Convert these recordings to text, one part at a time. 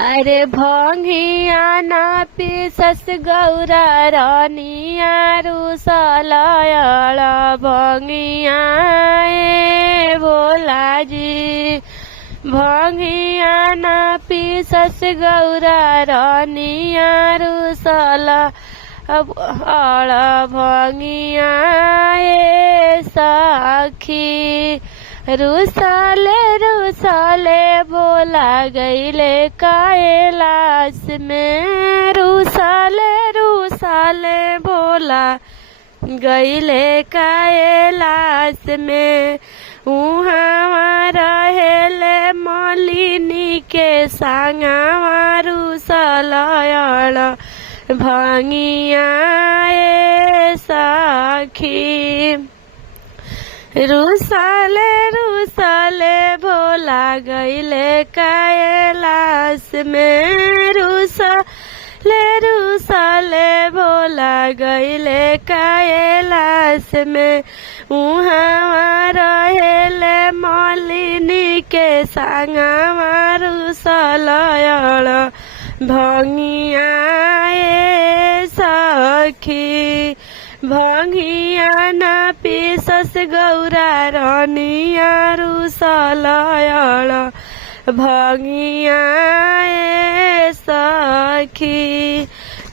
अरे भंगिया ना पिसस गौरा रानिया रुसलयला भंगिया ए भोला जी। भंगिया ना पिसस गौरा रानिया रुसला अला भंगिया ए सखी। रुसाले बोला गईले कैलाश में। रुसाले बोला गईले कैलाश में। उहाँ रहेले मलिनी के संगवा रुसलयल भंगिया ए सखी। रुसाले भोला गईले कैलाश में। रुसाले भोला गईले कैलाश में। उहाँ रहेले मलिनी के संगवा रुसलयल भंगिया ए सखी। भंगिया ना पिसस गौरा रानिया रुसलयल भंगिया ए सखी।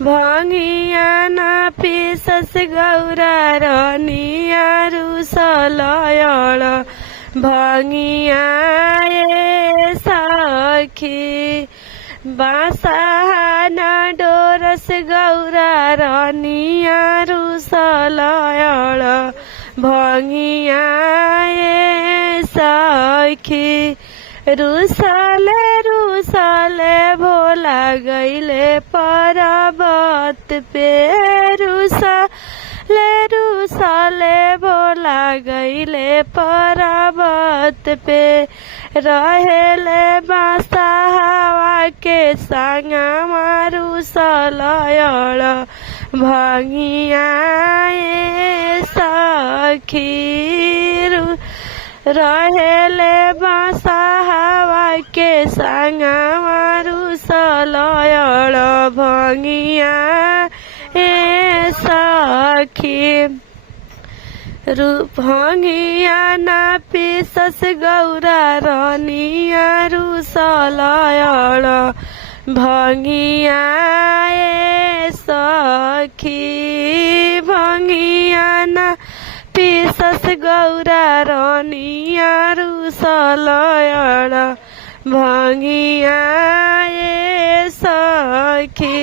भंगिया ना पिसस गौरा रानिया रुसलयल भंगिया ए सखी। बासाना डोरस गौरा रानिया रुसलयल भंगिया ए सखी। रुसाले भोला गईले पर्वत पे। रुसाले भोला गईले पर्वत पे। रहेले बासाहवा के संगवा रुसलयल भंगिया ए सखी। रहेले बासाहवा के संगवा रुसलयल भंगिया ए सखी। भंगिया ना पिसस गौरा रानिया रुसलयल भंगिया ए सखी। भंगिया ना पिसस गौरा रानिया रुसलयल भंगिया ए सखी।